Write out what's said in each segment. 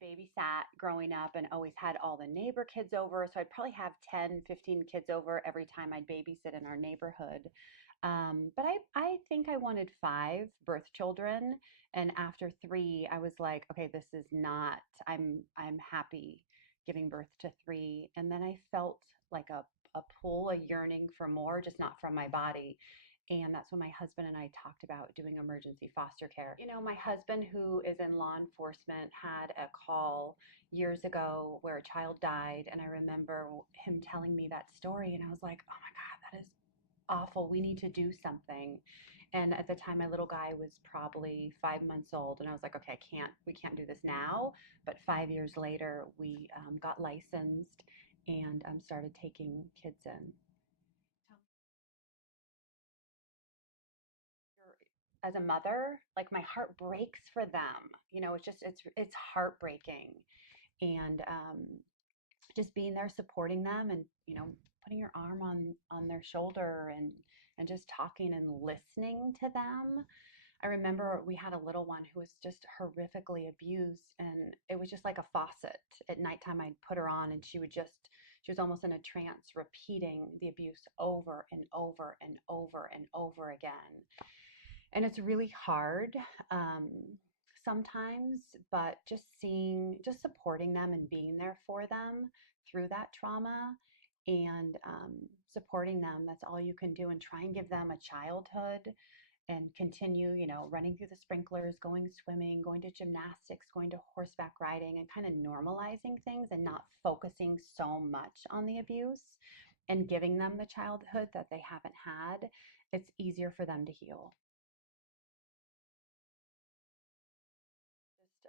I babysat growing up and always had all the neighbor kids over. So I'd probably have 10, 15 kids over every time I'd babysit in our neighborhood. But I think I wanted five birth children. And after three, I was like, okay, this is not, I'm happy giving birth to three. And then I felt like a pull, a yearning for more, just not from my body. And that's when my husband and I talked about doing emergency foster care. You know, my husband, who is in law enforcement, had a call years ago where a child died. And I remember him telling me that story. And I was like, oh my God, that is awful. We need to do something. And at the time, my little guy was probably 5 months old. And I was like, okay, we can't do this now. But 5 years later, we got licensed and started taking kids in. As a mother, like my heart breaks for them. You know, it's heartbreaking. And just being there supporting them and, putting your arm on their shoulder and just talking and listening to them. I remember we had a little one who was just horrifically abused, and it was just like a faucet. At nighttime, I'd put her on, and she was almost in a trance, repeating the abuse over and over and over and over again. And it's really hard um, sometimes, but just supporting them and being there for them through that trauma and supporting them, that's all you can do, and try and give them a childhood and continue, running through the sprinklers, going swimming, going to gymnastics, going to horseback riding, and kind of normalizing things and not focusing so much on the abuse and giving them the childhood that they haven't had. It's easier for them to heal.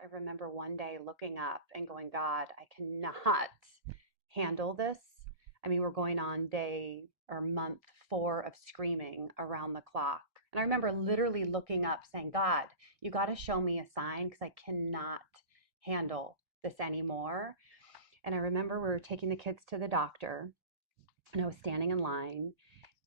I remember one day looking up and going, God, I cannot handle this. I mean, we're going on day or month four of screaming around the clock. And I remember literally looking up saying, God, you got to show me a sign because I cannot handle this anymore. And I remember we were taking the kids to the doctor and I was standing in line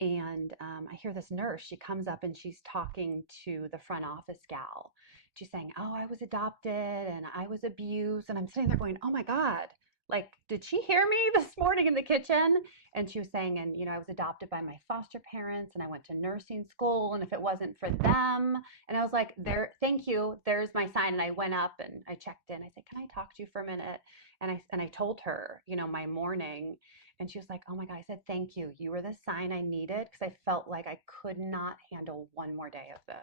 and I hear this nurse. She comes up and she's talking to the front office gal. She's saying, "Oh, I was adopted and I was abused." And I'm sitting there going, "Oh my God, like, did she hear me this morning in the kitchen?" And she was saying, and I was adopted by my foster parents and I went to nursing school. And if it wasn't for them, and I was like, "There, thank you. There's my sign." And I went up and I checked in. I said, "Can I talk to you for a minute?" And I told her, my morning. And she was like, "Oh my God." I said, "Thank you. You were the sign I needed," because I felt like I could not handle one more day of this.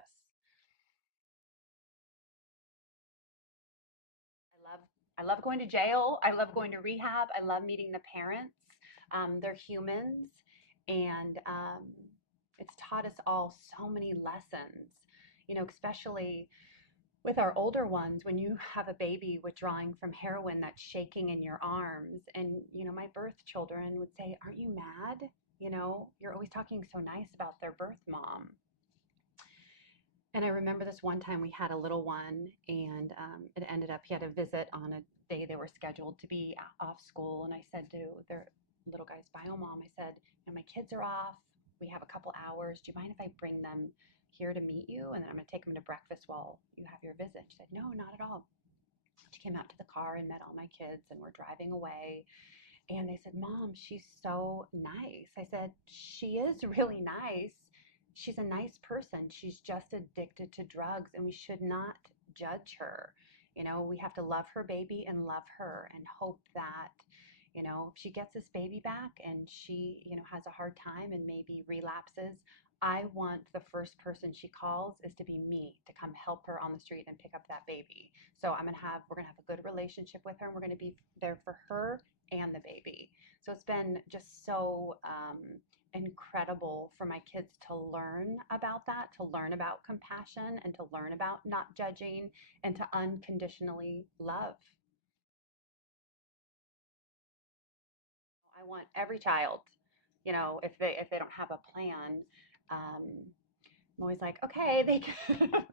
I love I love going to jail. I love going to rehab. I love meeting the parents. They're humans, and it's taught us all so many lessons. Especially with our older ones, when you have a baby withdrawing from heroin that's shaking in your arms, and my birth children would say, "Aren't you mad? You're always talking so nice about their birth mom." And I remember this one time we had a little one, and it ended up he had a visit on a day they were scheduled to be off school. And I said to their little guy's bio mom, I said, "My kids are off. We have a couple hours. Do you mind if I bring them here to meet you? And then I'm going to take them to breakfast while you have your visit." She said, "No, not at all." She came out to the car and met all my kids, and we're driving away. And they said, "Mom, she's so nice." I said, "She is really nice. She's a nice person. She's just addicted to drugs, and we should not judge her. We have to love her baby and love her and hope that, if she gets this baby back and she, has a hard time and maybe relapses, I want the first person she calls is to be me, to come help her on the street and pick up that baby. So we're gonna have a good relationship with her, and we're gonna be there for her and the baby." So it's been just so incredible for my kids to learn about that, to learn about compassion, and to learn about not judging and to unconditionally love. I want every child, if they don't have a plan, um, I'm always like, okay, they can,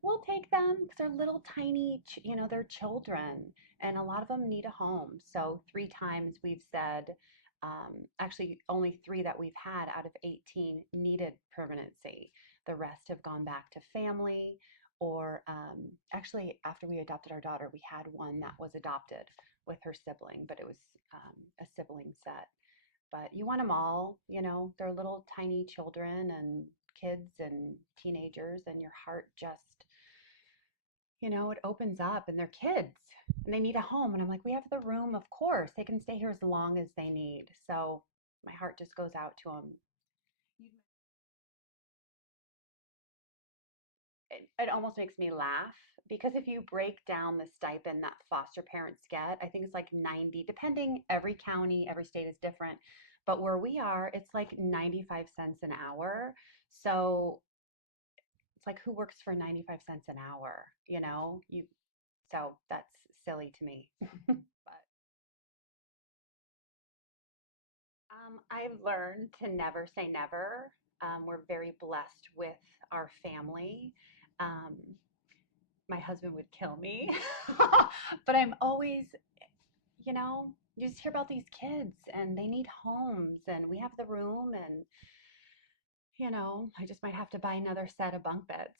we'll take them because they're little tiny, they're children, and a lot of them need a home. So 3 times we've said, actually only three that we've had out of 18 needed permanency. The rest have gone back to family or actually, after we adopted our daughter, we had one that was adopted with her sibling, but it was a sibling set. But you want them all, they're little tiny children and kids and teenagers, and your heart just, it opens up, and they're kids and they need a home. And I'm like, we have the room, of course. They can stay here as long as they need. So my heart just goes out to them. It almost makes me laugh because if you break down the stipend that foster parents get, I think it's like 90, depending, every county, every state is different. But where we are, it's like 95 cents an hour. So it's like, who works for 95 cents an hour? So that's silly to me. But I've learned to never say never. We're very blessed with our family. Um, my husband would kill me. But I'm always, you just hear about these kids and they need homes and we have the room and, I just might have to buy another set of bunk beds.